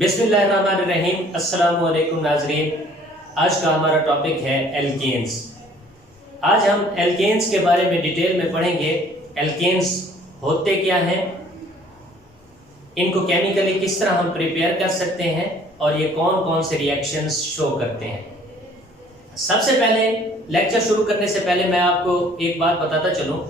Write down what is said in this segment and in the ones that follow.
बिस्मिल्लाहिर्रहमानिर्रहीम। अस्सलामु अलैकुम नाज़रीन। आज का हमारा टॉपिक है एल्केन्स। आज हम एल्केन्स के बारे में डिटेल में पढ़ेंगे। एल्केन्स होते क्या हैं, इनको केमिकली किस तरह हम प्रिपेयर कर सकते हैं और ये कौन कौन से रिएक्शंस शो करते हैं। सबसे पहले लेक्चर शुरू करने से पहले मैं आपको एक बात बताता चलूं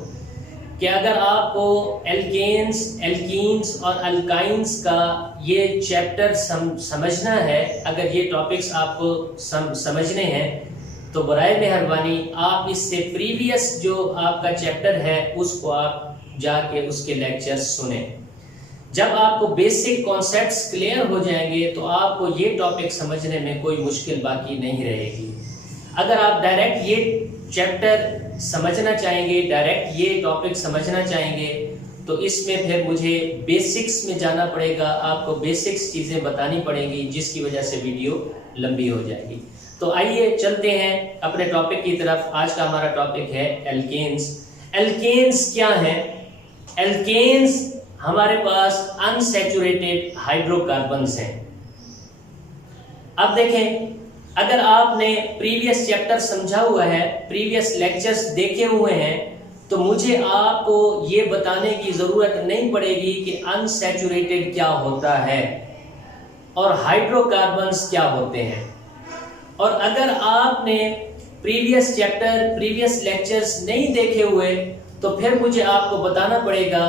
कि अगर आपको एल्केन्स, एल्कीन्स और अल्काइंस का ये चैप्टर समझना है, अगर ये टॉपिक्स आपको समझने हैं तो बराए मेहरबानी आप इससे प्रीवियस जो आपका चैप्टर है उसको आप जाके उसके लेक्चर्स सुने। जब आपको बेसिक कॉन्सेप्ट्स क्लियर हो जाएंगे तो आपको ये टॉपिक समझने में कोई मुश्किल बाकी नहीं रहेगी। अगर आप डायरेक्ट ये चैप्टर समझना चाहेंगे, डायरेक्ट ये टॉपिक समझना चाहेंगे तो इसमें फिर मुझे बेसिक्स में जाना पड़ेगा, आपको बेसिक्स चीज़ें बतानी पड़ेंगी जिसकी वजह से वीडियो लंबी हो जाएगी। तो आइए चलते हैं अपने टॉपिक की तरफ। आज का हमारा टॉपिक है एल्केन्स। एल्केन्स क्या है? एल्केन्स हमारे पास अनसैचुरेटेड हाइड्रोकार्बन्स हैं। अब देखें, अगर आपने प्रीवियस चैप्टर समझा हुआ है, प्रीवियस लेक्चर्स देखे हुए हैं, तो मुझे आपको ये बताने की जरूरत नहीं पड़ेगी कि अनसैचुरेटेड क्या होता है और हाइड्रोकार्बन्स क्या होते हैं। और अगर आपने प्रीवियस चैप्टर, प्रीवियस लेक्चर्स नहीं देखे हुए तो फिर मुझे आपको बताना पड़ेगा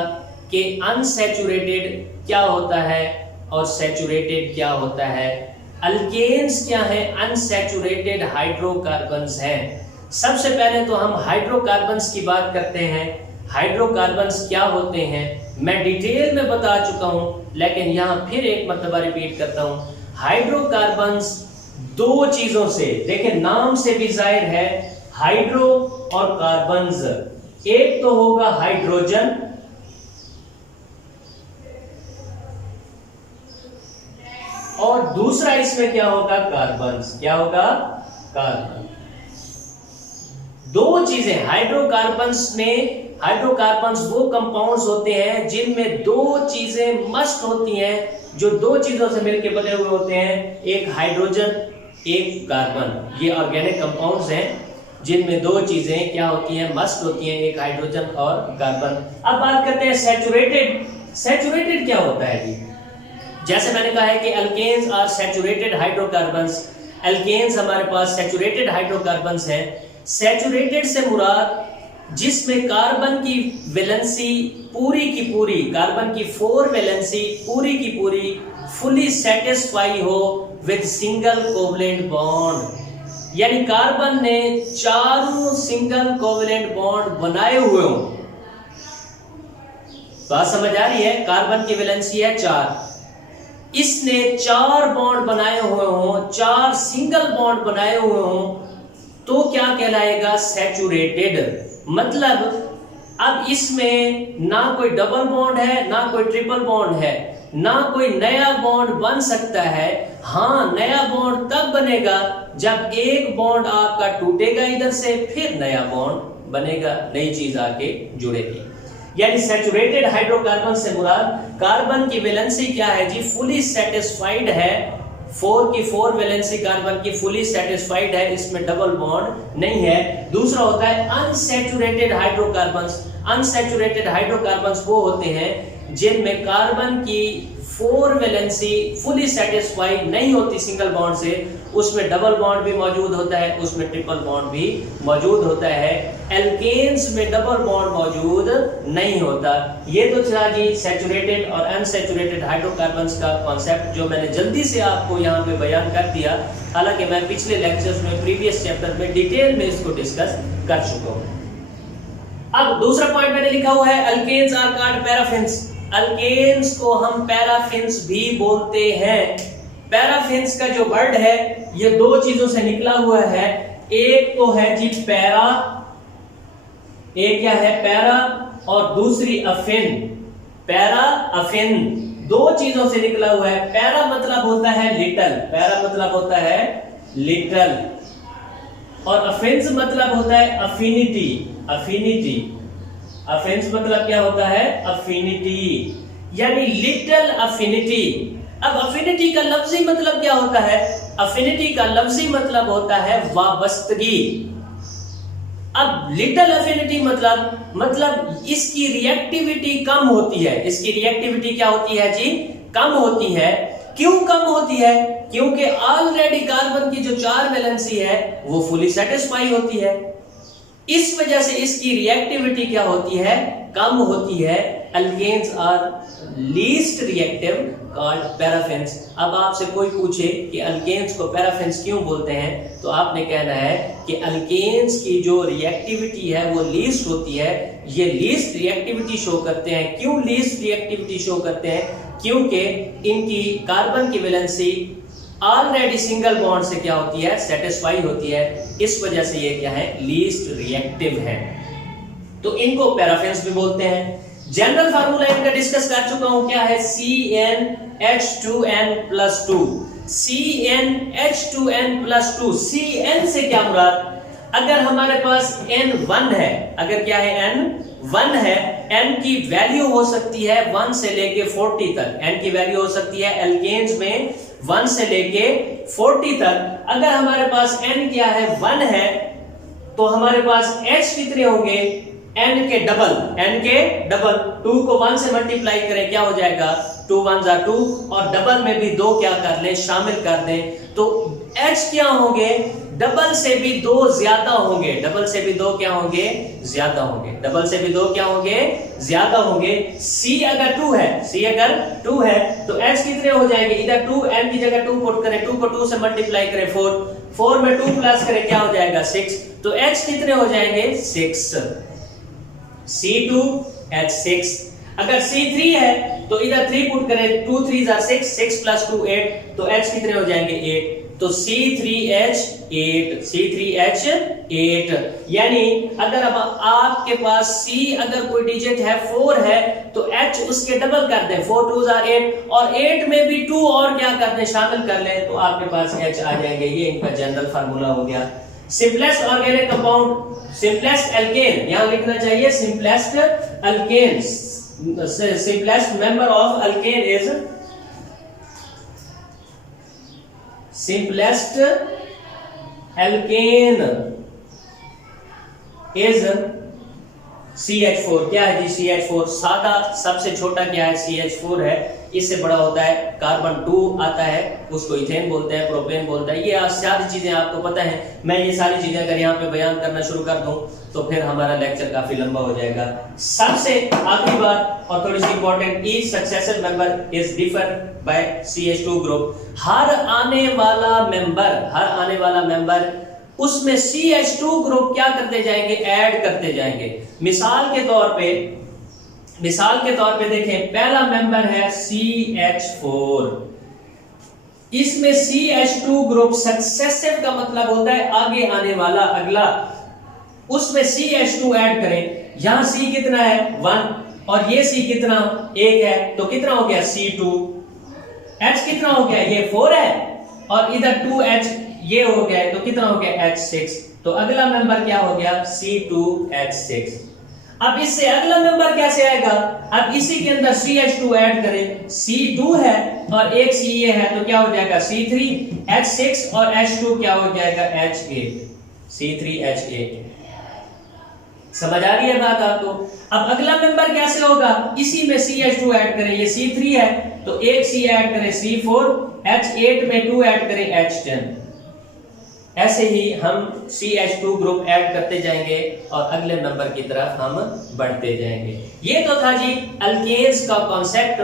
कि अनसैचुरेटेड क्या होता है और सैचुरेटेड क्या होता है। अल्केन्स क्या है? अनसैचुरेटेड हाइड्रोकार्बन्स हैं। सबसे पहले तो हम हाइड्रोकार्बन्स की बात करते हैं। हाइड्रोकार्बन्स क्या होते हैं मैं डिटेल में बता चुका हूं, लेकिन यहां फिर एक मर्तबा रिपीट करता हूं। हाइड्रोकार्बन्स दो चीजों से, देखिए नाम से भी जाहिर है, हाइड्रो और कार्बन्स। एक तो होगा हाइड्रोजन और दूसरा इसमें क्या होगा? कार्बन्स। क्या होगा? कार्बन। दो चीजें हाइड्रोकार्बन्स में, हाइड्रोकार्बन्स वो कंपाउंड्स होते हैं जिनमें दो चीजें मस्ट होती हैं, जो दो चीजों से मिलकर बने हुए होते हैं, एक हाइड्रोजन एक कार्बन। ये ऑर्गेनिक कंपाउंड्स हैं जिनमें दो चीजें क्या होती हैं? मस्ट होती हैं, एक हाइड्रोजन और कार्बन। अब बात करते हैं सैचुरेटेड। सैचुरेटेड क्या होता है जी? जैसे मैंने कहा है कि alkanes are saturated hydrocarbons. Alkanes हमारे पास सैचुरेटेड हाइड्रोकार्बन्स हैं। सैचुरेटेड से मुराद जिसमें कार्बन की वैलेंसी पूरी की पूरी, कार्बन की 4 वैलेंसी पूरी की पूरी फुली सेटिस्फाई हो विद सिंगल कोवलेंट बॉन्ड, यानी कार्बन ने चारों सिंगल कोवलेंट बॉन्ड बनाए हुए हों। बात समझ आ रही है? कार्बन की वैलेंसी है 4, इसने 4 बॉन्ड बनाए हुए हों, 4 सिंगल बॉन्ड बनाए हुए हों, तो क्या कहलाएगा? सैचुरेटेड। मतलब अब इसमें ना कोई डबल बॉन्ड है, ना कोई ट्रिपल बॉन्ड है, ना कोई नया बॉन्ड बन सकता है। हाँ, नया बॉन्ड तब बनेगा जब एक बॉन्ड आपका टूटेगा इधर से, फिर नया बॉन्ड बनेगा, नई चीज आके जुड़ेगी। यानी सैचुरेटेड हाइड्रोकार्बन से मुराद कार्बन की वैलेंसी क्या है जी? फुली सेटिस्फाइड है। 4 की 4 वैलेंसी कार्बन की फुली सेटिस्फाइड है, इसमें डबल बॉन्ड नहीं है। दूसरा होता है अनसैचुरेटेड हाइड्रोकार्बन्स। अनसैचुरेटेड हाइड्रोकार्बन्स वो होते हैं जिनमें कार्बन की 4 वैलेंसी फुली सेटिस्फाइड नहीं होती सिंगल बॉन्ड से, उसमें डबल बॉन्ड भी मौजूद होता है, उसमें ट्रिपल बॉन्ड भी मौजूद होता है। एल्केन्स में डबल बॉन्ड मौजूद नहीं होता। ये तो चला जी सैचुरेटेड और अनसैचुरेटेड हाइड्रोकार्बन्स का कॉन्सेप्ट, जो मैंने जल्दी से आपको यहाँ पे बयान कर दिया। हालांकि मैं पिछले लेक्चर्स में, प्रीवियस चैप्टर में डिटेल में इसको डिस्कस कर चुका हूँ। अब दूसरा पॉइंट मैंने लिखा हुआ है, alkanes are called paraffins. Alkanes को हम पैराफिन्स भी बोलते हैं। पैराफिन्स का जो वर्ड है ये दो चीजों से निकला हुआ है। एक तो है जी पैरा, एक क्या है? पैरा, और दूसरी अफिन। पैरा अफिन दो चीजों से निकला हुआ है। पैरा मतलब होता है लिटल, पैरा मतलब होता है लिटल, और अफिन्स मतलब होता है अफिनिटी। अफिनिटी, अफिन्स मतलब क्या होता है? अफिनिटी, यानी लिटल अफिनिटी। अब अफिनिटी का लफ्जी मतलब क्या होता है? अफिनिटी का लफ्जी मतलब होता है वाबस्तगी। अब लिटिल अफिनिटी मतलब इसकी रिएक्टिविटी कम होती है। इसकी रिएक्टिविटी क्या होती है जी? कम होती है। क्यों कम होती है? क्योंकि ऑलरेडी कार्बन की जो 4 वैलेंसी है वो फुली सेटिस्फाई होती है। इस वजह से इसकी रिएक्टिविटी क्या होती है? कम होती है। Alkanes are least reactive called paraffins. अब आपसे कोई पूछे कि अल्केन्स को पैराफिन्स क्यों बोलते हैं, तो आपने कहना है कि अल्केन्स की जो रिएक्टिविटी है वो लीस्ट होती है। ये लीस्ट रिएक्टिविटी शो करते हैं। क्यों लीस्ट रिएक्टिविटी शो करते हैं? क्योंकि इनकी कार्बन की वैलेंसी ऑलरेडी सिंगल बॉन्ड से क्या होती है? सेटिस्फाई होती है। इस वजह से ये क्या है? लीस्ट रिएक्टिव है। तो इनको पैराफिन्स भी बोलते हैं। जनरल फार्मूला इनका डिस्कस कर चुका हूं, क्या है? CnH2n+2। CnH2n+2। Cn से क्या मुराद? अगर हमारे पास N1 है, अगर क्या है? N1 है, N की वैल्यू हो सकती है 1 से लेके 40 तक। N की वैल्यू हो सकती है एल्केन्स में 1 से लेके 40 तक। अगर हमारे पास N क्या है? 1 है, तो हमारे पास H कितने होंगे? N के डबल। 2 को 1 से मल्टीप्लाई करें, क्या हो जाएगा? 2 1 जा 2, और डबल में भी 2 क्या कर लें? शामिल कर दें, तो H क्या होंगे? डबल से भी 2 ज्यादा होंगे। डबल से भी 2 क्या होंगे? ज्यादा होंगे। डबल से भी 2 क्या होंगे? ज्यादा होंगे। C अगर 2 है तो H कितने हो जाएंगे? इधर 2, N की जगह 2 पुट करें, 2 को 2 से मल्टीप्लाई करें 4 में 2 प्लस करें, क्या हो जाएगा? 6। तो H कितने हो जाएंगे? 6। C2H6। अगर C3 है तो इधर 3 पुट करें, 2 3 जा 6, 6 + 2 8, तो H कितने हो जाएंगे? 8। तो C3H8। यानी अगर अब आपके पास C अगर कोई डिजिट है 4 है, तो H उसके डबल कर दें, 4 2 जा 8, और 8 में भी 2 और क्या कर दें? शामिल कर लें, तो आपके पास H आ जाएंगे। ये इनका जनरल फार्मूला हो गया। Simplest organic compound, simplest alkane, यहां लिखना चाहिए simplest alkane. Simplest member of alkane is simplest alkane is CH4। क्या है जी? CH4। सादा सबसे छोटा क्या है? CH4 है। इससे बड़ा होता है कार्बन 2 आता है, उसको इथेन बोलते हैं, प्रोपेन बोलता है। ये सारी चीजें आपको पता है। मैं ये सारी चीजें अगर यहाँ पे बयान करना शुरू कर दूं तो फिर हमारा लेक्चर काफी लंबा हो जाएगा। सबसे आखिरी बात और थोड़ी सी important, each successive member is differ by CH2 group. हर आने वाला मेंबर उसमें CH2 ग्रुप क्या करते जाएंगे? ऐड करते जाएंगे। मिसाल के तौर पे देखें, पहला मेंबर है CH4। इसमें CH2 ग्रुप सक्सेसिव का मतलब होता है आगे आने वाला, अगला। उसमें CH2 ऐड करें। यहां C कितना है? 1, और ये C कितना? 1 है, तो कितना हो गया? C2। H कितना हो गया? ये 4 है, और इधर 2H ये हो गया, तो कितना हो गया? H6। तो अगला मेंबर क्या हो गया? C2H6। अब इससे अगला मेंबर कैसे आएगा? अब इसी के अंदर CH2 ऐड करें। C2 है और एक C ये है, तो क्या हो जाएगा? C3H6, और H2 क्या हो जाएगा? H8। C3H8। समझ आ रही है बात आपको? अब अगला मेंबर कैसे होगा? इसी में CH2 ऐड करें। ये C3 है, तो एक C ऐड करें C4, H8 में 2 ऐड करें H10। ऐसे ही हम CH2 ग्रुप ऐड करते जाएंगे और अगले मेंबर की तरफ हम बढ़ते जाएंगे। ये तो था जी अल्केन्स का कॉन्सेप्ट।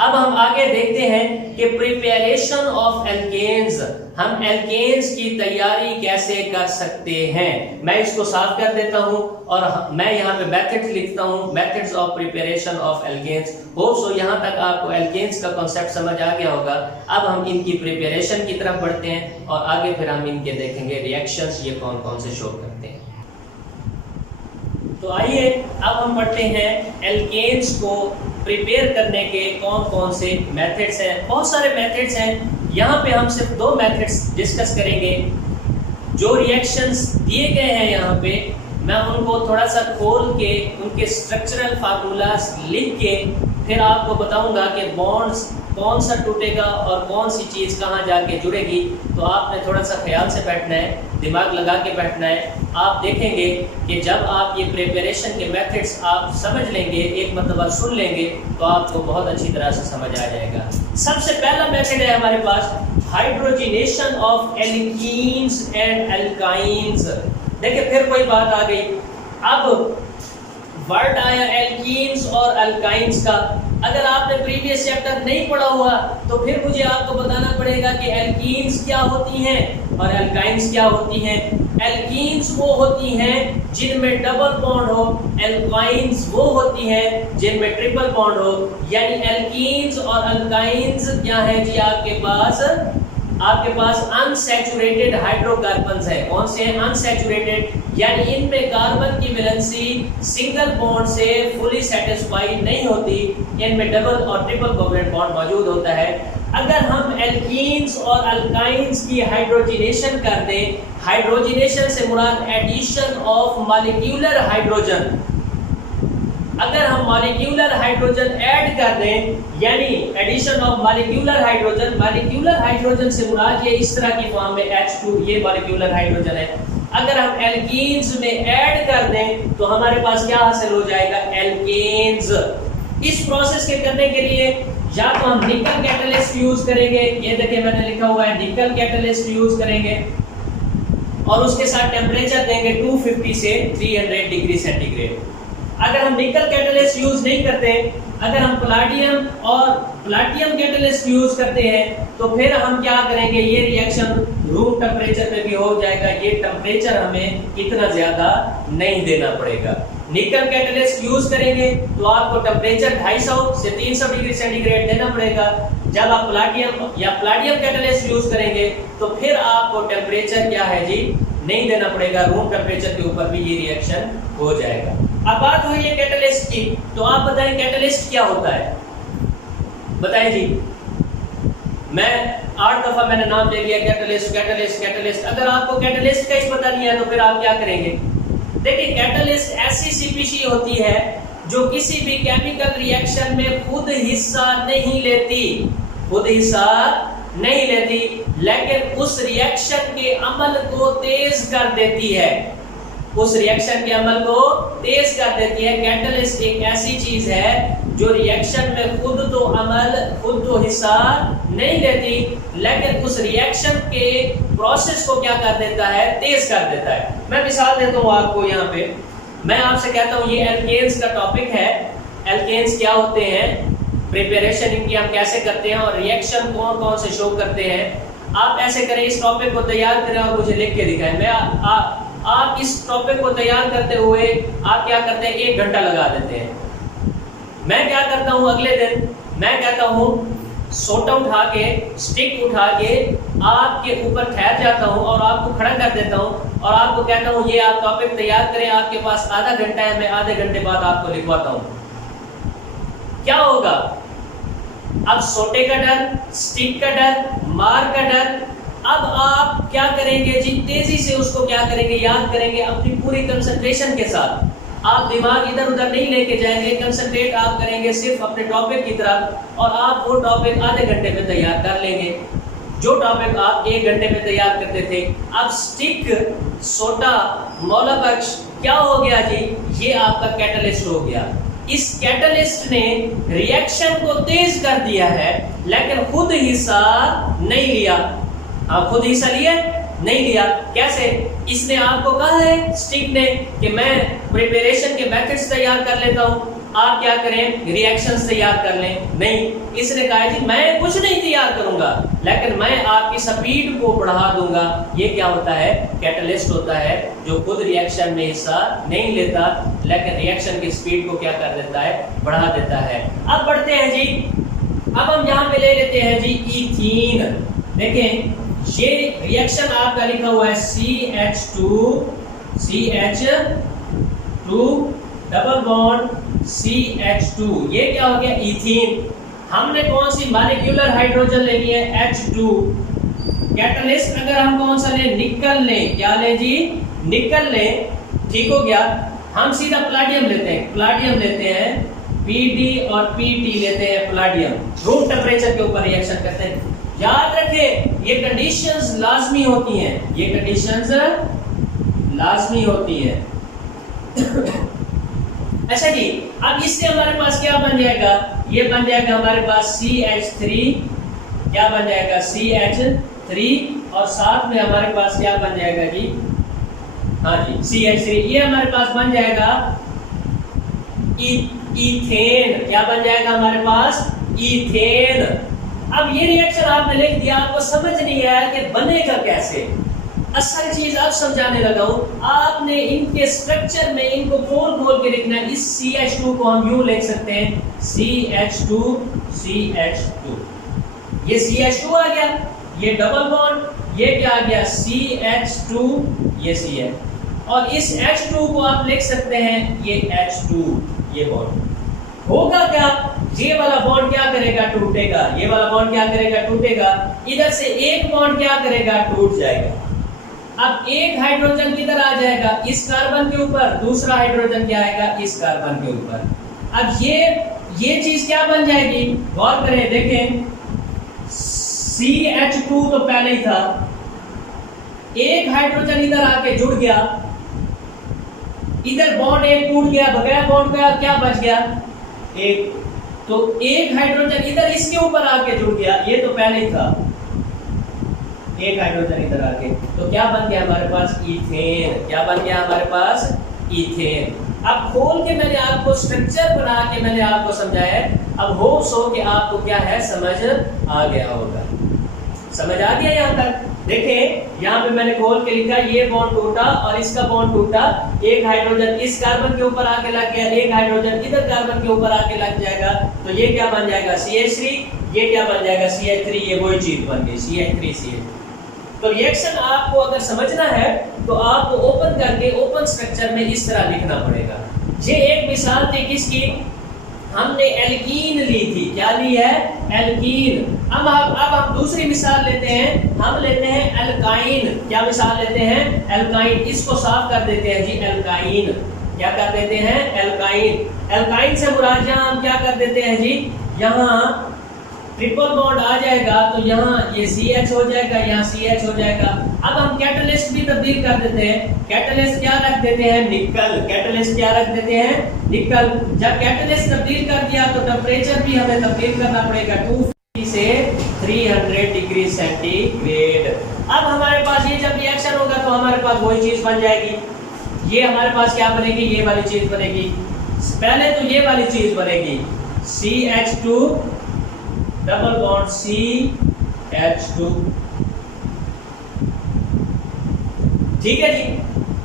अब हम आगे देखते हैं कि प्रिपरेशन ऑफ एल्केन्स, हम एल्केन्स की तैयारी कैसे कर सकते हैं। मैं इसको साफ कर देता हूं और मैं यहाँ पे मेथड्स लिखता हूं, methods of preparation of alkanes. Hope so यहाँ तक आपको एल्केन्स का कॉन्सेप्ट समझ आ गया होगा। अब हम इनकी प्रिपरेशन की तरफ बढ़ते हैं और आगे फिर हम इनके देखेंगे रिएक्शंस ये कौन कौन से शो करते हैं। तो आइए अब हम पढ़ते हैं एल्केन्स को प्रिपेयर करने के कौन कौन से मेथड्स हैं। बहुत सारे मेथड्स हैं, यहाँ पे हम सिर्फ 2 मेथड्स डिस्कस करेंगे। जो रिएक्शंस दिए गए हैं यहाँ पे, मैं उनको थोड़ा सा खोल के उनके स्ट्रक्चरल फार्मूलास लिख के फिर आपको बताऊंगा कि बॉन्ड्स कौन सा टूटेगा और कौन सी चीज़ कहाँ जाके जुड़ेगी, तो आपने थोड़ा सा ख्याल से बैठना है, दिमाग लगा के बैठना है। आप देखेंगे कि जब आप ये प्रिपरेशन के मेथड्स आप समझ लेंगे, एक मरतबा सुन लेंगे, तो आपको बहुत अच्छी तरह से समझ आ जाएगा। सबसे पहला मेथड है हमारे पास hydrogenation of alkenes and alkynes. देखिए फिर कोई बात आ गई, अब वर्ड आया एल्कीन्स और अल्काइंस का। अगर आपने प्रीवियस चैप्टर नहीं पढ़ा हुआ तो फिर मुझे आपको बताना पड़ेगा कि एल्कीन्स क्या होती हैं और अल्काइंस क्या होती हैं। एल्कीन्स वो होती हैं जिनमें डबल बॉन्ड हो, अल्काइंस वो होती हैं जिनमें ट्रिपल बॉन्ड हो। यानी एल्कीन्स और अल्काइंस क्या है जी, आपके पास अनसैचुरेटेड हाइड्रोकार्बन्स हैं। कौन से हैं? अनसैचुरेटेड, यानी इनमें कार्बन की वैलेंसी सिंगल बॉन्ड से फुली सेटिस्फाइड नहीं होती, इनमें डबल और ट्रिपल कोवलेंट बॉन्ड मौजूद होता है। अगर हम एल्कीन्स और अल्काइंस की हाइड्रोजिनेशन कर दें, हाइड्रोजिनेशन से मुराद एडिशन ऑफ मॉलिक्यूलर हाइड्रोजन, अगर हम मॉलिक्यूलर हाइड्रोजन ऐड कर दें, यानी addition of molecular hydrogen, molecular hydrogen से मुराद ये इस तरह की फॉर्म में H2, ये मॉलिक्यूलर हाइड्रोजन है। अगर हम एल्कीन्स में ऐड कर दें तो हमारे पास क्या हासिल हो जाएगा? एल्केन्स। इस प्रोसेस के करने के लिए या तो हम निकल कैटलिस्ट यूज करेंगे, ये देखिए मैंने लिखा हुआ है निकल कैटलिस्ट यूज करेंगे, और उसके साथ टेम्परेचर देंगे 250 से 300 डिग्री सेंटीग्रेड। अगर हम निकल कैटलिस्ट यूज नहीं करते, अगर हम प्लाटियम और प्लाटियम कैटलिस्ट यूज करते हैं, तो फिर हम क्या करेंगे, ये रिएक्शन रूम टेम्परेचर पे भी हो जाएगा। ये टेम्परेचर हमें इतना ज्यादा नहीं देना पड़ेगा। निकल कैटलिस्ट यूज करेंगे तो आपको टेम्परेचर 250 से 300 डिग्री सेंटीग्रेड देना पड़ेगा। जब आप प्लाटियम कैटलिस्ट यूज करेंगे तो फिर आपको टेम्परेचर क्या है जी, नहीं देना पड़ेगा, रूम टेम्परेचर के ऊपर भी ये रिएक्शन हो जाएगा। अब बात हुई है कैटलिस्ट की, तो आप बताएं कैटलिस्ट क्या होता है, बताएं जी। मैं 8 दफा मैंने नाम ले लिया कैटलिस्ट कैटलिस्ट कैटलिस्ट। अगर आपको कैटलिस्ट का ही पता नहीं है तो फिर आप क्या करेंगे? देखिए कैटलिस्ट ऐसी सीपीसी होती है जो किसी भी केमिकल रिएक्शन में खुद हिस्सा नहीं लेती, लेकिन उस रिएक्शन के अमल को तेज कर देती है, कैटलिस्ट एक ऐसी चीज है जो रिएक्शन में खुद तो हिस्सा नहीं लेती, लेकिन उस रिएक्शन के प्रोसेस को क्या कर देता है? तेज कर देता है। मैं मिसाल देता हूँ आपको। यहाँ पे मैं आपसे कहता हूँ ये एल्केन्स का टॉपिक है। एल्केन्स क्या होते हैं, प्रिपरेशन इनकी हम कैसे करते हैं और रिएक्शन कौन कौन से शो करते हैं। आप ऐसे करें, इस टॉपिक को तैयार करें और मुझे लिख के दिखाएं। मैं आप इस टॉपिक को तैयार करते हुए आप क्या करते हैं, 1 घंटा लगा देते हैं। मैं क्या करता हूँ, अगले दिन मैं कहता हूँ सोटा उठा के, स्टिक उठा के आपके ऊपर ठहर जाता हूँ और आपको खड़ा कर देता हूँ और आपको कहता हूँ ये आप टॉपिक तैयार करें, आपके पास आधा घंटा है, मैं आधे घंटे बाद आपको लिखवाता हूँ। क्या होगा? अब सोटे का डर, स्टिक का डर, मार का डर। अब आप क्या करेंगे जी, तेजी से उसको क्या करेंगे, याद करेंगे अपनी पूरी कंसंट्रेशन के साथ। आप दिमाग इधर उधर नहीं लेके जाएंगे, कंसंट्रेट आप करेंगे सिर्फ अपने टॉपिक की तरफ, और आप वो टॉपिक आधे घंटे में तैयार कर लेंगे जो टॉपिक आप 1 घंटे में तैयार करते थे। अब स्टिक, सोटा, मौलाबख्श क्या हो गया जी, ये आपका कैटलिस्ट हो गया। इस कैटलिस्ट ने रिएक्शन को तेज कर दिया है, लेकिन खुद हिस्सा नहीं लिया। आप खुद हिस्सा लिया नहीं लिया, कैसे? इसने आपको कहा है स्टिक ने कि मैं प्रिपरेशन के मेथड्स तैयार कर लेता हूं, आप क्या करें, रिएक्शंस तैयार कर लें। नहीं, इसने कहा जी मैं कुछ नहीं तैयार करूंगा, लेकिन मैं आपकी स्पीड को बढ़ा दूंगा। ये क्या होता है? कैटलिस्ट होता है जो खुद रिएक्शन में हिस्सा नहीं लेता, लेकिन रिएक्शन की स्पीड को क्या कर देता है? बढ़ा देता है। अब बढ़ते हैं जी, अब हम यहाँ पे ले लेते हैं जी इथीन। देखें ये रिएक्शन आपका लिखा हुआ है CH2 डबल बॉन्ड CH2, ये क्या हो गया? इथीन। हमने कौन सी मॉलिक्यूलर हाइड्रोजन लेनी है? H2। कैटलिस्ट अगर हम कौन सा लें? निकल लें। क्या लें जी? निकल लें। ठीक हो गया। हम सीधा प्लाटियम लेते हैं, Pd और Pt लेते हैं पलाडियम, रूम टेम्परेचर के ऊपर रिएक्शन करते हैं। याद रखें ये कंडीशंस लाजमी होती हैं, ये कंडीशंस लाजमी होती हैं। अच्छा जी, अब इससे हमारे पास क्या बन जाएगा, ये बन जाएगा हमारे पास CH3, क्या बन जाएगा CH3, और साथ में हमारे पास क्या बन जाएगा जी, हाँ जी CH3, ये हमारे पास बन जाएगा इथेन, क्या बन जाएगा हमारे पास इथेन। अब ये रिएक्शन आपने लिख दिया, आपको समझ नहीं आया कि बनेगा कैसे। असल चीज अब समझाने लगा हूं, आपने इनके स्ट्रक्चर में इनको खोल खोल के लिखना है। इस CH2 को हम यूं लिख सकते हैं CH2 CH2, ये CH2 आ गया, ये डबल बॉन्ड, ये क्या आ गया CH2, ये CH, और इस H2 को आप लिख सकते हैं ये H2, ये बॉन्ड होगा क्या, ये वाला बॉन्ड क्या करेगा टूटेगा, ये वाला बॉन्ड क्या करेगा टूटेगा, इधर से एक बॉन्ड क्या करेगा टूट जाएगा। अब एक हाइड्रोजन किधर आ जाएगा इस कार्बन के ऊपर, दूसरा हाइड्रोजन क्या आएगा इस कार्बन के ऊपर। अब ये चीज क्या बन जाएगी, गौर करें देखें, CH2 तो पहले ही था, एक हाइड्रोजन इधर आके जुड़ गया, इधर बॉन्ड एक टूट गया, बगैर बॉन्ड का क्या बच गया एक, तो एक हाइड्रोजन इधर इसके ऊपर आके जुड़ गया, ये तो पहले ही था, एक हाइड्रोजन इधर आके, तो क्या बन गया हमारे पास इथेन, क्या बन गया हमारे पास इथेन। अब खोल के मैंने आपको स्ट्रक्चर बना के मैंने आपको समझाया है, अब होप्स हो कि आपको क्या है समझ आ गया होगा। समझ आ गया यहाँ तक? देखें यहाँ पे मैंने खोल के लिखा, ये बॉन्ड टूटा और इसका बॉन्ड टूटा, एक हाइड्रोजन इस कार्बन के ऊपर आके लग गया, एक हाइड्रोजन इधर कार्बन के ऊपर आके लग जाएगा, तो ये क्या बन जाएगा CH3, ये क्या बन जाएगा CH3, ये वही चीज बन गई CH3 CH। तो रिएक्शन आपको अगर समझना है तो आपको ओपन करके ओपन स्ट्रक्चर में इस तरह लिखना पड़ेगा। ये एक मिसाल थी किसकी, हमने एल्कीन ली थी, क्या ली है एल्कीन। अब हम दूसरी मिसाल लेते हैं, हम लेते हैं एल्काइन, क्या मिसाल लेते हैं एल्काइन, इसको साफ कर देते हैं जी एल्काइन, क्या कर देते हैं एल्काइन। एल्काइन से मुराद यहाँ हम क्या कर देते हैं जी, यहाँ ट्रिपल बॉन्ड आ जाएगा, तो यहाँ ये CH हो जाएगा, यहाँ CH हो जाएगा। अब हम कैटलिस्ट भी तब्दील कर देते हैं, कैटलिस्ट क्या रख देते हैं निकल, कैटलिस्ट क्या रख देते हैं निकल। जब कैटलिस्ट तब्दील कर दिया तो टेम्परेचर भी हमें तब्दील करना पड़ेगा 250 से 300 डिग्री सेंटीग्रेड। अब हमारे पास ये जब रिएक्शन होगा तो हमारे पास वही चीज बन जाएगी, ये हमारे पास क्या बनेगी, ये वाली चीज बनेगी। पहले तो ये वाली चीज बनेगी CH2 डबल बॉन्ड CH2, ठीक है जी।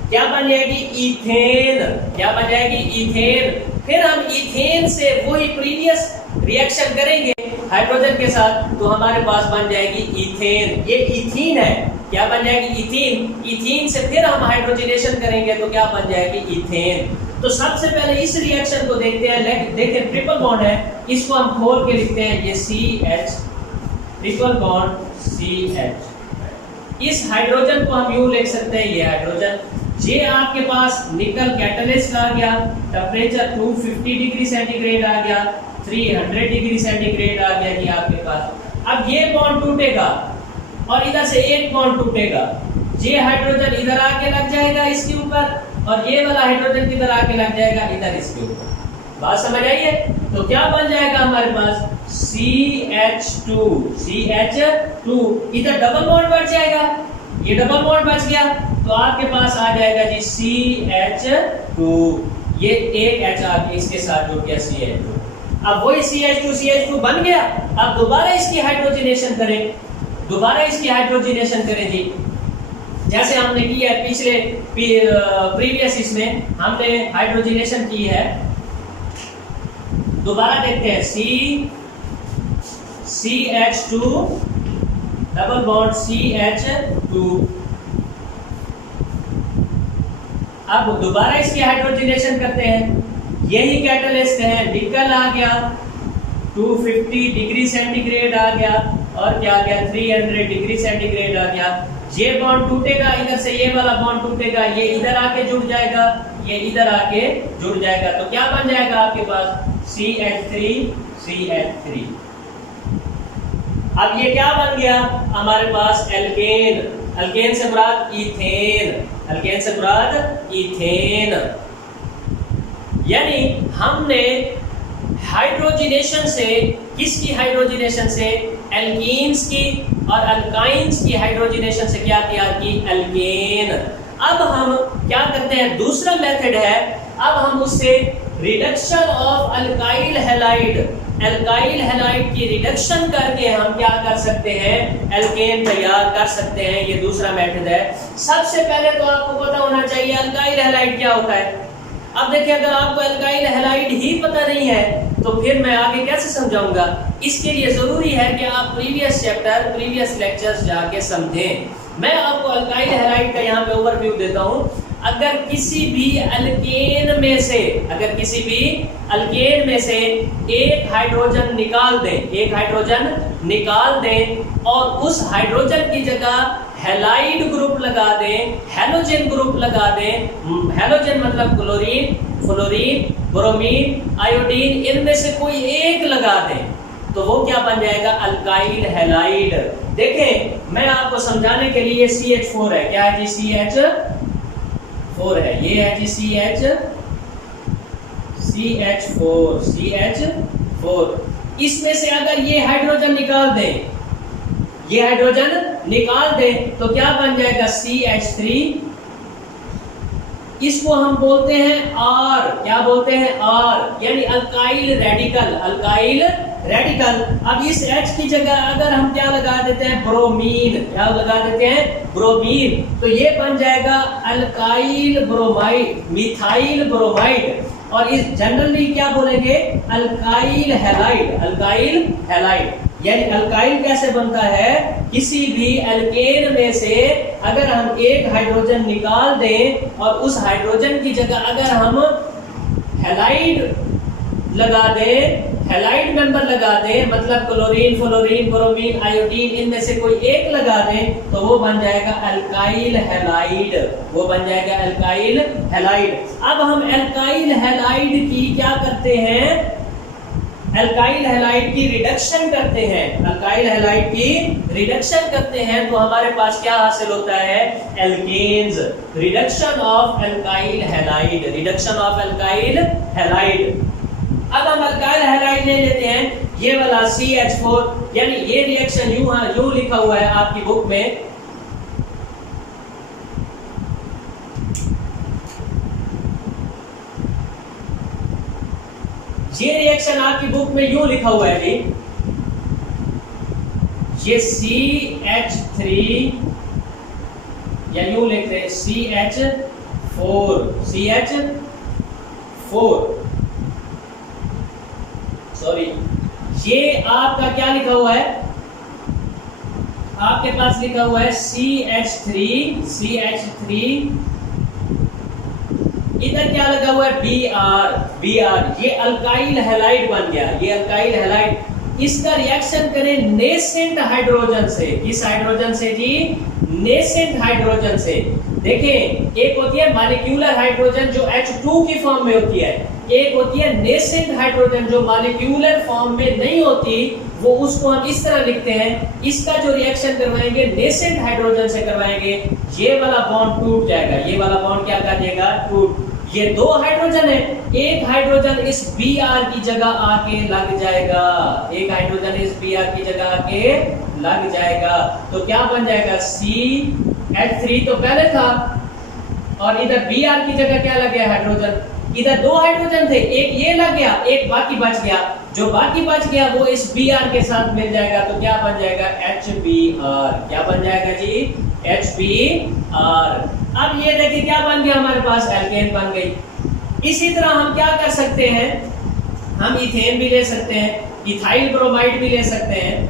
क्या बन जाएगी इथेन, क्या बन जाएगी इथेन। फिर हम इथेन से वही प्रीवियस रिएक्शन करेंगे हाइड्रोजन के साथ, तो हमारे पास बन जाएगी इथेन, ये इथीन है, क्या बन जाएगी इथीन। इथीन से फिर हम हाइड्रोजनेशन करेंगे तो क्या बन जाएगी इथेन। तो सबसे पहले इस रिएक्शन को देखते हैं, देखें ट्रिपल बॉन्ड है, इसको हम खोल के लिखते हैं ये CH, ट्रिपल बॉन्ड CH। इस हाइड्रोजन को हम यूं लिख सकते हैं, ये हाइड्रोजन, ये आपके पास निकल कैटलिस्ट आ गया, टेम्परेचर 250 डिग्री सेंटीग्रेड आ गया, 300 डिग्री सेंटीग्रेड आ गया जी आपके पास। अब ये बॉन्ड टूटेगा और इधर से एक बॉन्ड टूटेगा, ये हाइड्रोजन इधर आके लग जाएगा इसके ऊपर, और ये वाला हाइड्रोजन किधर आके लग जाएगा इधर इसके ऊपर। बात समझ आई है? तो क्या बन जाएगा हमारे पास CH2, CH2, इधर डबल बॉन्ड बढ़ जाएगा, ये डबल बॉन्ड बच गया, तो आपके पास आ जाएगा जी CH2, ये एक H आके इसके साथ जुड़ गया CH2। अब वही CH2 बन गया। अब दोबारा इसकी हाइड्रोजनेशन करें, दोबारा इसकी हाइड्रोजनेशन करें जी, जैसे हमने किया है पिछले प्रीवियस इसमें हमने हाइड्रोजनेशन की है। दोबारा देखते हैं CH2 डबल बॉन्ड CH2। अब दोबारा इसकी हाइड्रोजनेशन करते हैं, यही कैटलिस्ट है, निकल आ गया, 250 डिग्री सेंटीग्रेड आ गया, और क्या आ गया 300 डिग्री सेंटीग्रेड आ गया। ये बॉन्ड टूटेगा, इधर से ये वाला बॉन्ड टूटेगा, ये इधर आके जुड़ जाएगा, ये इधर आके जुड़ जाएगा, तो क्या बन जाएगा आपके पास CH3 अब ये क्या बन गया हमारे पास एल्केन। एल्केन से मुराद इथेन, एल्केन से मुराद इथेन। यानी हमने हाइड्रोजिनेशन से, किसकी हाइड्रोजिनेशन से, एल्कीन्स की और अल्काइंस की हाइड्रोजिनेशन से क्या तैयार की, एल्केन। अब हम क्या करते हैं, दूसरा मेथड है, अब हम उससे reduction of alkyl halide, alkyl halide की रिडक्शन करके हम क्या कर सकते हैं, एल्केन तैयार कर सकते हैं। ये दूसरा मेथड है। सबसे पहले तो आपको पता होना चाहिए अल्काइल हैलाइड क्या होता है। अब देखिए, अगर आपको अल्काइल हैलाइड ही पता नहीं है तो फिर मैं आगे कैसे समझाऊंगा। इसके लिए जरूरी है कि आप प्रीवियस चैप्टर, प्रीवियस लेक्चर्स जाके समझें। मैं आपको अल्काइल हैलाइड का यहाँ पे ओवरव्यू देता हूँ। अगर किसी भी अल्केन में से, अगर किसी भी अल्केन में से एक हाइड्रोजन निकाल दें, एक हाइड्रोजन निकाल दें और उस हाइड्रोजन की जगह हैलाइड ग्रुप लगा दें, हैलोजन ग्रुप लगा दें, हैलोजन मतलब क्लोरीन, फ्लोरीन, ब्रोमीन, आयोडीन, इनमें से कोई एक लगा दें तो वो क्या बन जाएगा, अल्काइल हैलाइड। देखें, मैं आपको समझाने के लिए CH4 है, क्या है जी, CH4 है, ये है जी CH4। इसमें से अगर ये हाइड्रोजन निकाल दें, ये हाइड्रोजन निकाल दें तो क्या बन जाएगा, CH3। इसको हम बोलते हैं R, क्या बोलते हैं, R, यानी अल्काइल रेडिकल, अल्काइल रेडिकल। अब इस H की जगह अगर हम क्या लगा देते हैं, ब्रोमीन, क्या लगा देते हैं, ब्रोमीन, तो ये बन जाएगा अल्काइल ब्रोमाइड, मिथाइल ब्रोमाइड। और इस जनरली क्या बोलेंगे, अल्काइल हैलाइड, अल्काइल हैलाइड। यानी अल्काइल कैसे बनता है, किसी भी एल्केन में से अगर हम एक हाइड्रोजन निकाल दें और उस हाइड्रोजन की जगह अगर हम हैलाइड लगा दें, हैलाइड मेंबर लगा दें, मतलब क्लोरीन, फ्लोरीन, ब्रोमीन, आयोडीन, इनमें से कोई एक लगा दें तो वो बन जाएगा अल्काइल हैलाइड, वो बन जाएगा अल्काइल हैलाइड। अब हम अल्काइल हैलाइड की क्या करते हैं, अल्काइल हैलाइड की रिडक्शन करते हैं, अल्काइल हैलाइड की रिडक्शन करते हैं तो हमारे पास क्या हासिल होता है, alkanes. Reduction of alkyl halide, reduction of alkyl halide. अब हम अल्काइल हैलाइड ले लेते हैं, ये वाला CH4, यानी ये रिएक्शन यूं लिखा हुआ है आपकी बुक में, ये रिएक्शन आपकी बुक में यूं लिखा हुआ है जी, ये CH3 या यूं लिखते हैं CH4, सॉरी, ये आपका क्या लिखा हुआ है, आपके पास लिखा हुआ है CH3, इधर क्या लगा हुआ है, Br, ये अल्काइल हैलाइड बन गया, ये अल्काइल हैलाइड। इसका रिएक्शन करें नेसेंट हाइड्रोजन से, किस हाइड्रोजन से जी, नेसेंट हाइड्रोजन से। देखें, एक होती है मॉलिक्यूलर हाइड्रोजन जो H2 की फॉर्म में होती है, एक होती है नेसेंट हाइड्रोजन जो मॉलिक्यूलर फॉर्म में नहीं होती, वो उसको हम इस तरह लिखते हैं। इसका जो रिएक्शन करवाएंगे नेसेंट हाइड्रोजन से करवाएंगे, ये वाला बॉन्ड टूट जाएगा, ये वाला बॉन्ड क्या कर देगा, टूट। ये दो हाइड्रोजन है, एक हाइड्रोजन इस Br की जगह आके लग जाएगा, एक हाइड्रोजन इस Br की जगह आके लग जाएगा, तो क्या बन जाएगा, CH3 तो पहले था और इधर Br की जगह क्या लग गया, हाइड्रोजन। इधर दो हाइड्रोजन थे, एक ये लग गया, एक बाकी बच गया, जो बाकी बच गया वो इस Br के साथ मिल जाएगा, तो क्या बन जाएगा, HBr, क्या बन जाएगा जी, HBr। अब ये देखिए क्या बन गया हमारे पास, एल्केन बन गई। इसी तरह हम क्या कर सकते हैं, हम इथेन भी ले सकते हैं, इथाइल ब्रोमाइड भी ले सकते हैं।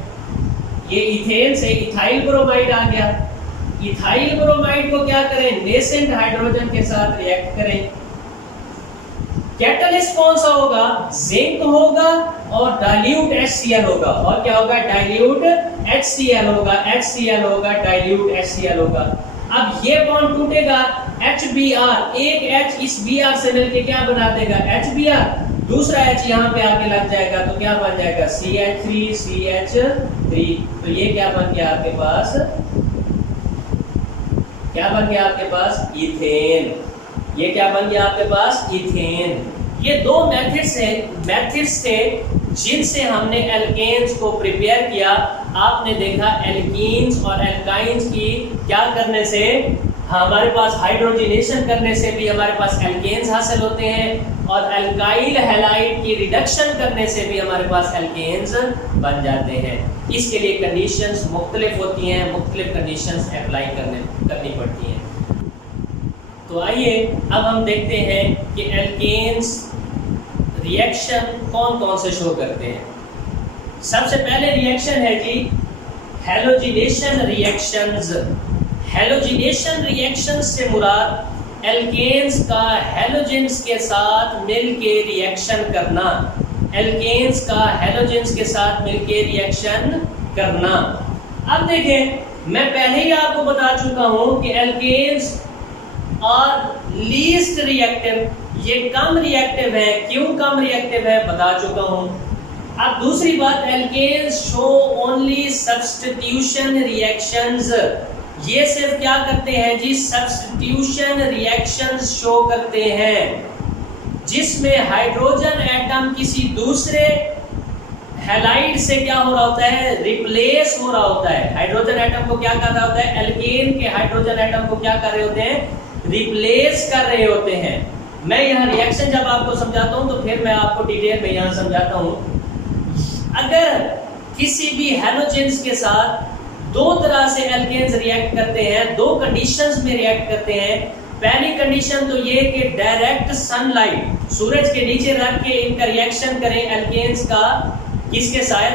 ये इथेन से इथाइल ब्रोमाइड आ गया, इथाइल ब्रोमाइड को क्या करें, नेसेंट हाइड्रोजन के साथ रिएक्ट करें। कैटलिस्ट कौन सा होगा, जिंक होगा और डाइल्यूट HCl होगा, और क्या होगा, डाइल्यूट HCl होगा, HCl होगा, डाइल्यूट HCl होगा। अब ये बॉन्ड टूटेगा, HBr, एक H इस Br से मिलके क्या बना देगा, HBr। दूसरा H यहाँ पे आके लग जाएगा तो क्या बन जाएगा CH3CH3। तो ये क्या बन गया आपके पास, क्या बन गया आपके पास, इथेन। ये क्या बन गया आपके पास, इथेन। ये दो मेथड्स थे जिनसे हमने एल्केन्स को प्रिपेयर किया। आपने देखा एल्कीन्स और एल्काइंस की क्या करने से, हमारे पास हाइड्रोजनेशन करने से भी हमारे पास एल्केन्स हासिल होते हैं, और अल्काइल हैलाइड की रिडक्शन करने से भी हमारे पास एल्केन्स बन जाते हैं। इसके लिए कंडीशंस मुख्तलिफ होती हैं, मुख्तलिफ कंडीशंस अप्लाई करनी पड़ती हैं। तो आइए अब हम देखते हैं कि एल्केन्स रिएक्शन कौन कौन से शो करते हैं। सबसे पहले रिएक्शन है जी हैलोजिनेशन रिएक्शंस। हैलोजिनेशन रिएक्शंस से मुराद एल्केन्स का हैलोजेंस के साथ मिलके रिएक्शन करना, एल्केन्स का हैलोजेंस के साथ मिलके रिएक्शन करना। अब देखें, मैं पहले ही आपको बता चुका हूं कि एल्केन्स और लीस्ट रिएक्टिव, ये कम रिएक्टिव है। क्यों कम रिएक्टिव है बता चुका हूं। अब दूसरी बात, alkanes show only substitution reactions. ये सिर्फ क्या करते हैं जी, सब्स्टिट्यूशन रिएक्शंस शो करते हैं, जिसमें हाइड्रोजन एटम किसी दूसरे हैलाइड से क्या हो रहा होता है, रिप्लेस हो रहा होता है। हाइड्रोजन एटम को क्या कर रहा होता है, एल्केन के हाइड्रोजन एटम को क्या कर रहे होते हैं, रिप्लेस कर रहे होते हैं। मैं यहाँ रिएक्शन जब आपको समझाता हूँ तो फिर मैं आपको डिटेल में यहाँ समझाता हूँ। अगर किसी भी हैलोजेंस के साथ दो तरह से एल्केन्स रिएक्ट करते हैं, दो कंडीशंस में रिएक्ट करते हैं। पहली कंडीशन तो ये कि डायरेक्ट सनलाइट, सूरज के नीचे रख के इनका रिएक्शन करें एल्केन्स का, किसके साथ,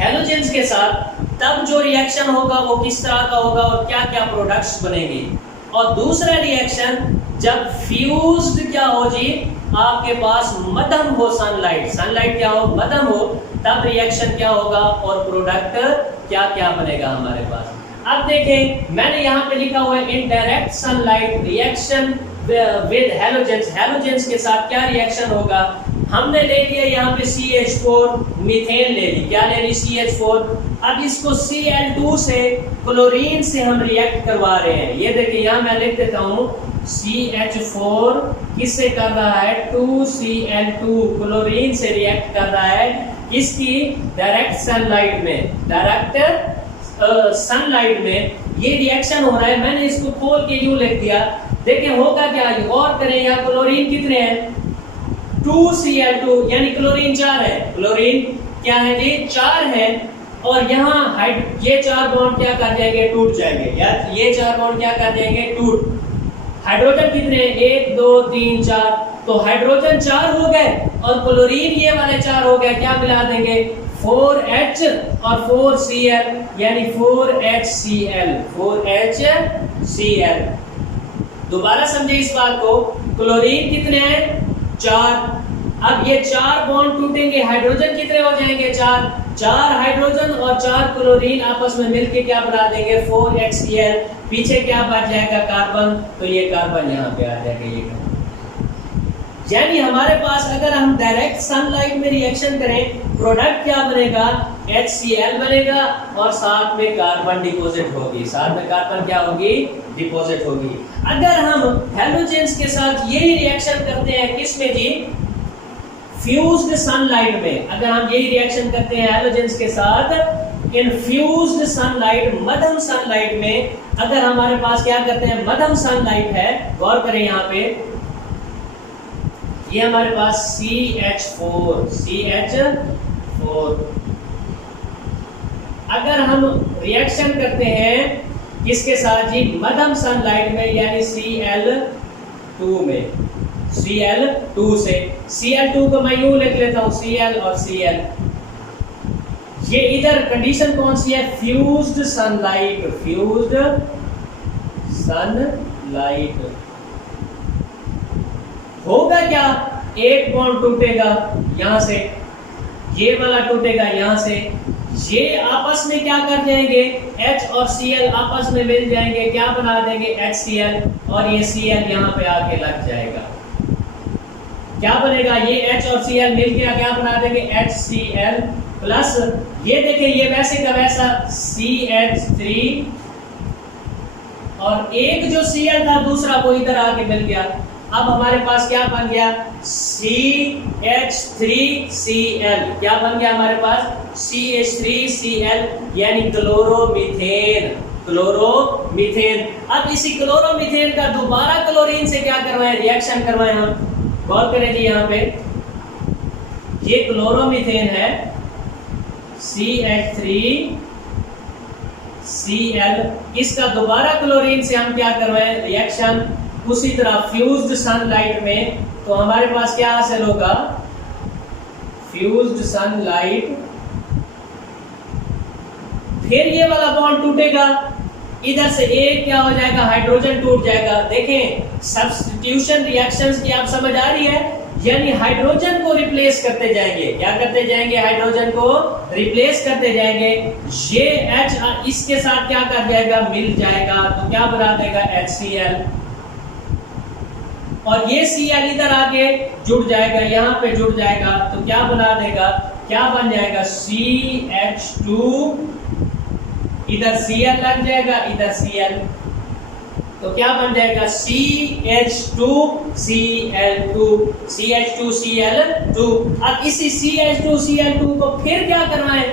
हैलोजेंस के साथ, तब जो रिएक्शन होगा वो किस तरह का होगा और क्या क्या प्रोडक्ट्स बनेंगे। और दूसरा रिएक्शन जब फ्यूज्ड क्या हो जी, आपके पास मध्यम हो सनलाइट क्या हो, मध्यम हो, तब रिएक्शन क्या होगा और प्रोडक्ट क्या क्या बनेगा हमारे पास। अब देखें, मैंने यहाँ पे लिखा हुआ है indirect sunlight reaction with halogens. Halogens के साथ क्या रिएक्शन होगा, हमने ले लिया यहाँ पे CH4, मीथेन ले ली, क्या ले ली, CH4। अब इसको Cl2 से, क्लोरीन से हम रिएक्ट करवा रहे हैं। ये देखिए यहाँ मैं लिख देता हूँ, CH4 किससे कर रहा है, 2Cl2, क्लोरीन से रिएक्ट कर रहा है, किसकी, डायरेक्ट सनलाइट में, डायरेक्ट सनलाइट में ये रिएक्शन हो रहा है। मैंने इसको खोल के यूं लिख दिया। देखें होगा क्या, गौर करें, यहाँ क्लोरीन कितने हैं, 2Cl2, यानी क्लोरीन 4 है। क्लोरीन क्या है जी, 4 है। और यहाँ ये 4 बॉन्ड क्या कर जाएंगे, टूट जाएंगे, यार ये 4 बॉन्ड क्या कर जाएंगे, टूट। हाइड्रोजन कितने हैं, 1 2 3 4, तो हाइड्रोजन 4 हो गए और क्लोरीन ये वाले 4 हो गए। क्या मिला देंगे, 4H और 4Cl, यानी 4HCl, 4HCl। दोबारा समझे इस बात को, क्लोरीन कितने हैं, 4। अब ये 4 बॉन्ड टूटेंगे, हाइड्रोजन कितने हो जाएंगे, 4 हाइड्रोजन और 4 क्लोरीन आपस में मिलके क्या बना देंगे, 4HCl। पीछे क्या बच जाएगा, कार्बन, तो ये कार्बन यहाँ पे आ जाएगा, ये कार्बन। यानी हमारे पास अगर हम डायरेक्ट सनलाइट में रिएक्शन करें, प्रोडक्ट क्या बनेगा, HCl बनेगा और साथ में कार्बन डिपॉजिट होगी, साथ में कार्बन क्या होगी, डिपॉजिट होगी। अगर हम हैलोजेंस के साथ यही रिएक्शन करते हैं, किसमें जी, फ्यूज्ड सनलाइट में, अगर हम यही रिएक्शन करते हैं हैलोजेंस के साथ इनफ्यूज्ड सनलाइट, मध्यम सनलाइट में, अगर हमारे पास क्या करते हैं, मध्यम सनलाइट है, गौर करें यहाँ पे, ये हमारे पास CH4, अगर हम रिएक्शन करते हैं किसके साथ जी, मध्यम सनलाइट में, यानी Cl2 में, Cl2 से, Cl2 को मैं यूं लिख लेता हूं, Cl और Cl। ये इधर कंडीशन कौन सी है, फ्यूज्ड सनलाइट, फ्यूज्ड सनलाइट। होगा क्या, एक बॉन्ड टूटेगा यहां से, ये वाला टूटेगा यहां से, ये आपस में क्या कर जाएंगे, H और Cl आपस में मिल जाएंगे, क्या बना देंगे, HCl, और ये Cl यहाँ पे आके लग जाएगा। क्या बनेगा, ये H और Cl मिलकर क्या बना देंगे, HCl प्लस ये देखिए ये वैसे का वैसा CH3 और एक जो Cl था दूसरा वो इधर आके मिल गया। अब हमारे पास क्या बन गया, CH3Cl, क्या बन गया हमारे पास, CH3Cl यानी क्लोरोमीथेन। क्लोरोमीथेन। अब इसी क्लोरोमीथेन का दोबारा क्लोरीन से क्या करवाएं, रिएक्शन करवाएं हम। गौर करें जी, यहाँ पे ये क्लोरोमीथेन है CH3Cl, इसका दोबारा क्लोरीन से हम क्या करवाएं, रिएक्शन। उसी तरह फ्यूज्ड सनलाइट में तो हमारे पास क्या हासिल होगा, फ्यूज्ड सनलाइट, फिर ये वाला बॉन्ड टूटेगा, इधर से एक क्या हो जाएगा, हाइड्रोजन टूट जाएगा। देखें सब्स्टिट्यूशन रिएक्शंस की आप समझ आ रही है, यानी हाइड्रोजन को रिप्लेस करते जाएंगे। क्या करते जाएंगे, हाइड्रोजन को रिप्लेस करते जाएंगे। ये H इसके साथ क्या कर जाएगा, मिल जाएगा, तो क्या बना देगा, HCl, और ये Cl इधर आके जुड़ जाएगा, यहाँ पे जुड़ जाएगा, तो क्या बना देगा, क्या बन जाएगा, CH2, इधर Cl लग जाएगा, इधर Cl, तो क्या बन जाएगा, CH2Cl2। अब इसी CH2Cl2 को फिर क्या करवाएं,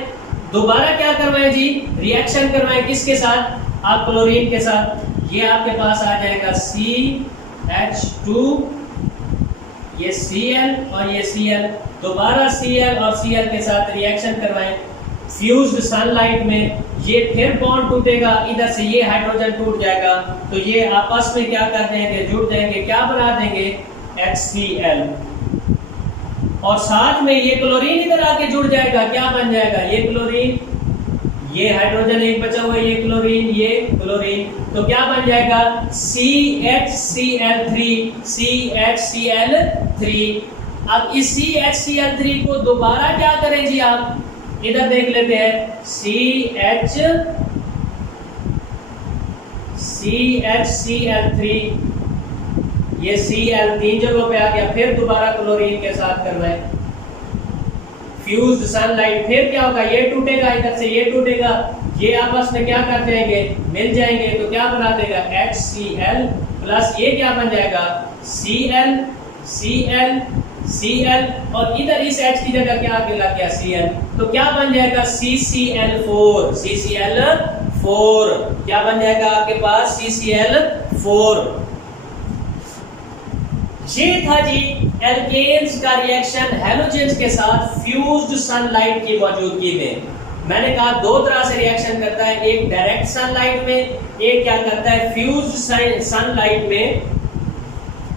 दोबारा क्या करवाएं जी, रिएक्शन करवाएं, किसके साथ, आप क्लोरीन के साथ। ये आपके पास आ जाएगा CH2, ये Cl और ये Cl, दोबारा Cl और Cl के साथ रिएक्शन करवाएं फ्यूज्ड सनलाइट में। ये फिर बॉन्ड टूटेगा, इधर से ये हाइड्रोजन टूट जाएगा, तो ये आपस में क्या कर देंगे, जुड़ देंगे, क्या बना देंगे, HCl, और साथ में ये क्लोरीन इधर आके जुड़ जाएगा, क्या बन जाएगा, ये क्लोरीन, ये हाइड्रोजन एक बचा हुआ है, ये क्लोरीन, तो क्या बन जाएगा, CHCl3। अब इस CHCl3 को दोबारा क्या करें जी, आप इधर देख लेते हैं, CHCl3, ये Cl तीन जगहों पे आ गया, फिर दोबारा क्लोरीन के साथ करवाएं फ्यूज्ड सनलाइट, फिर क्या होगा, ये टूटेगा, इधर से ये टूटेगा, ये आपस में क्या कर जाएंगे, मिल जाएंगे, तो क्या बना देगा, HCl प्लस ये क्या बन जाएगा, Cl, और इधर इस H की जगह क्या आगे लग गया, Cl, तो क्या बन जाएगा, CCl4, क्या बन जाएगा आपके पास, CCl4। ये था जी एल्केन्स का रिएक्शन हैलोजेंस के साथ फ्यूज्ड सनलाइट की मौजूदगी में। मैंने कहा दो तरह से रिएक्शन करता है, एक डायरेक्ट सनलाइट में, एक क्या करता है, फ्यूज्ड सनलाइट में।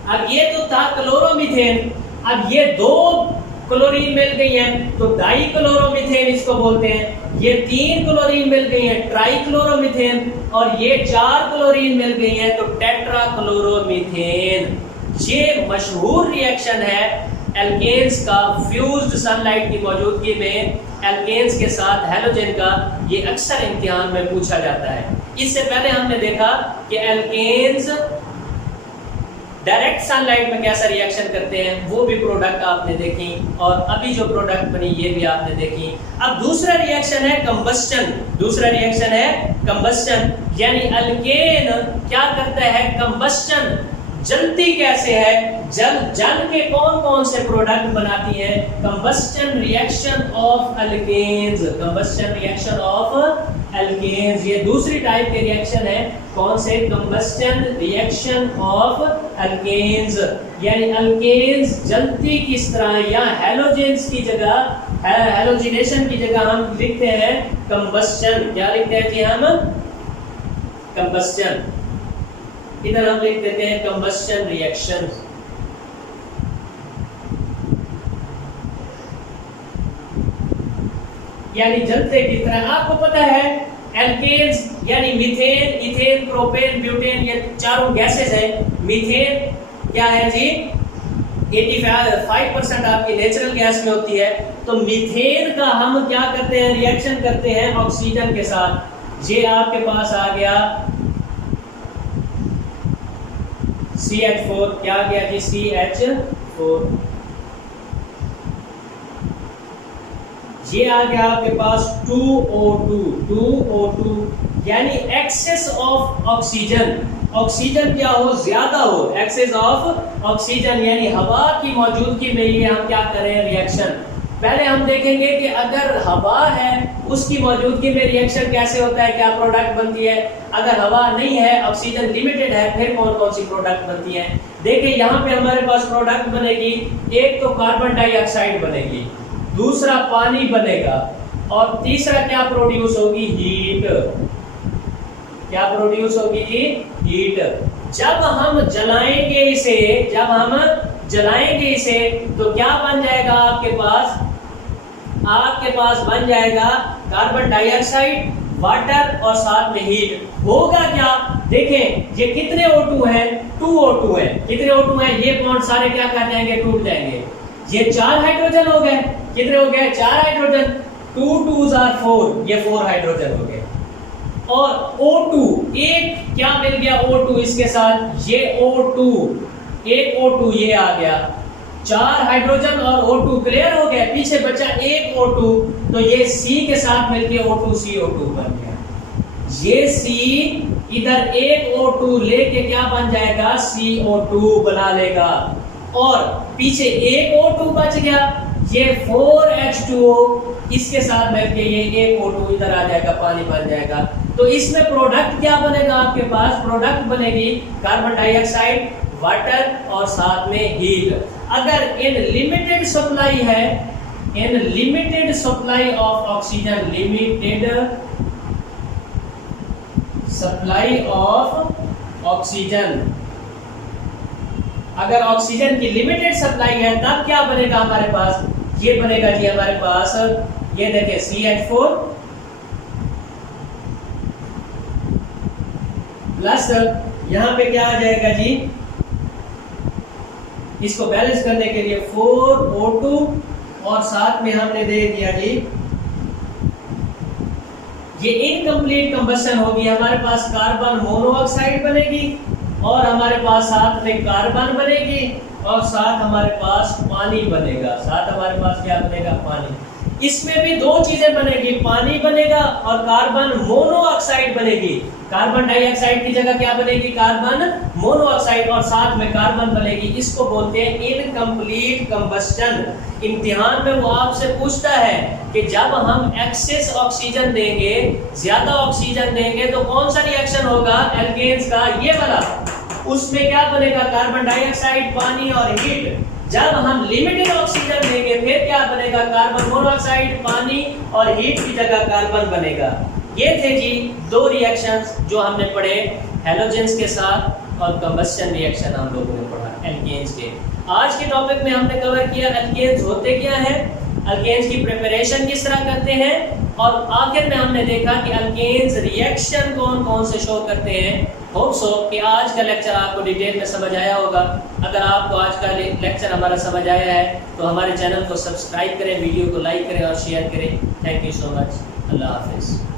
अब ये तो था क्लोरोमीथेन, अब ये दो क्लोरीन मिल गई हैं तो डाई क्लोरोमीथेन इसको बोलते हैं, ये तीन क्लोरीन मिल गई हैं ट्राइक्लोरोमीथेन, और ये चार क्लोरीन मिल गई हैं तो टेट्रा क्लोरोमीथेन। ये मशहूर रिएक्शन है एल्केन्स का फ्यूज्ड सनलाइट की मौजूदगी में एल्केन्स के साथ हैलोजन का। ये अक्सर इम्तिहान में पूछा जाता है। इससे पहले हमने देखा कि एल्केन्स डायरेक्ट सनलाइट में कैसा रिएक्शन करते हैं, वो भी प्रोडक्ट आपने देखी, और अभी जो प्रोडक्ट बनी ये भी आपने देखी। अब दूसरा रिएक्शन है कंबस्टन, यानी अल्केन क्या करता है, कंबस्टन, जलती कैसे है, जल के कौन कौन से प्रोडक्ट बनाती है, कंबस्टन रिएक्शन ऑफ अल्केन्स, ये दूसरी टाइप के रिएक्शन है। कौन से, कंबस्टन रिएक्शन ऑफ अल्केन्स, यानी अल्केन्स जलती किस तरह, या हैलोजेंस की जगह, हैलोजिनेशन की जगह हम लिखते हैं कंबस्टन। क्या लिखते हैं जी हम, कंबस्टन, इधर हम लिख देते हैं कंबस्टन रिएक्शन। यानी जलते की तरह। आपको पता है एल्केन्स यानी मीथेन, इथेन, प्रोपेन, ब्यूटेन, ये चारों गैसेस हैं। मीथेन क्या है जी, 85% आपकी नेचुरल गैस में होती है। तो मीथेन का हम क्या करते हैं, रिएक्शन करते हैं ऑक्सीजन के साथ। ये आपके पास आ गया CH4, क्या आ गया जी, CH4। ये आ गया आपके पास 2O2 यानी एक्सेस ऑफ ऑक्सीजन। ऑक्सीजन क्या हो, ज्यादा हो, एक्सेस ऑफ ऑक्सीजन यानी हवा की मौजूदगी में ये हम क्या करें, रिएक्शन। पहले हम देखेंगे कि अगर हवा है उसकी मौजूदगी में रिएक्शन कैसे होता है, क्या प्रोडक्ट बनती है। अगर हवा नहीं है, ऑक्सीजन लिमिटेड है, फिर कौन कौन सी प्रोडक्ट बनती है। देखिए यहाँ पे हमारे पास प्रोडक्ट बनेगी, एक तो कार्बन डाइऑक्साइड बनेगी, दूसरा पानी बनेगा, और तीसरा क्या प्रोड्यूस होगी, हीट। क्या प्रोड्यूस होगी जी, हीट। जब हम जलाएंगे इसे तो क्या बन जाएगा आपके पास बन जाएगा कार्बन डाइऑक्साइड, वाटर और साथ में हीट। होगा क्या, देखें ये कितने O2 हैं, 2O2 है। कितने O2 हैं, ये बॉन्ड सारे क्या कर जाएंगे, टूट जाएंगे। ये 4 हाइड्रोजन हो गए, कितने हो गए, 4 हाइड्रोजन, 2 2s are 4, ये 4 हाइड्रोजन हो गए। और O2 एक क्या मिल गया, O2 इसके साथ, ये O2 एक O2 ये आ गया, 4 हाइड्रोजन और O2 क्लियर हो गया, पीछे बचा एक O2, तो ये C के साथ मिलके O2CO2 बन गया। ये C इधर एक O2 लेके क्या बन जाएगा, CO2 बना लेगा, और पीछे एक O2 बच गया, ये 4H2O इसके साथ मिलके ये एक O2 इधर आ जाएगा, पानी बन जाएगा। तो इसमें प्रोडक्ट क्या बनेगा आपके पास, प्रोडक्ट बनेगी कार्बन डाइऑक्साइड, वाटर और साथ में हीट। अगर in limited supply of oxygen, limited supply of oxygen, अगर ऑक्सीजन की लिमिटेड सप्लाई है तब क्या बनेगा हमारे पास, ये बनेगा जी हमारे पास, ये देखिए CH4 प्लस यहां पे क्या आ जाएगा जी, इसको बैलेंस करने के लिए 4O2 और साथ में हमने दे दिया जी, ये इनकम्प्लीट कंबशन होगी, हमारे पास कार्बन मोनोऑक्साइड बनेगी और हमारे पास साथ में कार्बन बनेगी और साथ हमारे पास पानी बनेगा। साथ हमारे पास क्या बनेगा, पानी। इसमें भी दो चीजें बनेगी, पानी बनेगा और कार्बन मोनोऑक्साइड बनेगी। कार्बन डाइऑक्साइड की जगह क्या बनेगी, कार्बन मोनोऑक्साइड, और साथ में कार्बन बनेगी। इसको बोलते हैं इनकम्प्लीट कंबस्टन। इम्तिहान में वो आपसे पूछता है कि जब हम एक्सेस ऑक्सीजन देंगे, ज्यादा ऑक्सीजन देंगे, तो कौन सा रिएक्शन होगा एल्केन्स का, ये वाला। उसमें क्या बनेगा, कार्बन डाइऑक्साइड, पानी और हीट। जब हम लिमिटेड ऑक्सीजन देंगे फिर क्या बनेगा, कार्बन मोनोऑक्साइड, पानी और हीट की जगह कार्बन बनेगा। ये थे जी दो रिएक्शंस जो हमने पढ़े हैलोजेंस के साथ, और कंबस्टन रिएक्शन हम लोगों ने पढ़ा एल्केन्स के। आज के टॉपिक में हमने कवर किया एल्केन्स होते क्या है, एल्केन्स की प्रिपरेशन किस तरह करते हैं, और आखिर में हमने देखा कि एल्केन्स रिएक्शन कौन कौन से शो करते हैं। होप सो कि आज का लेक्चर आपको डिटेल में समझ आया होगा। अगर आपको आज का लेक्चर हमारा समझ आया है तो हमारे चैनल को सब्सक्राइब करें, वीडियो को लाइक करें और शेयर करें। Thank you so much. अल्लाह हाफिज़।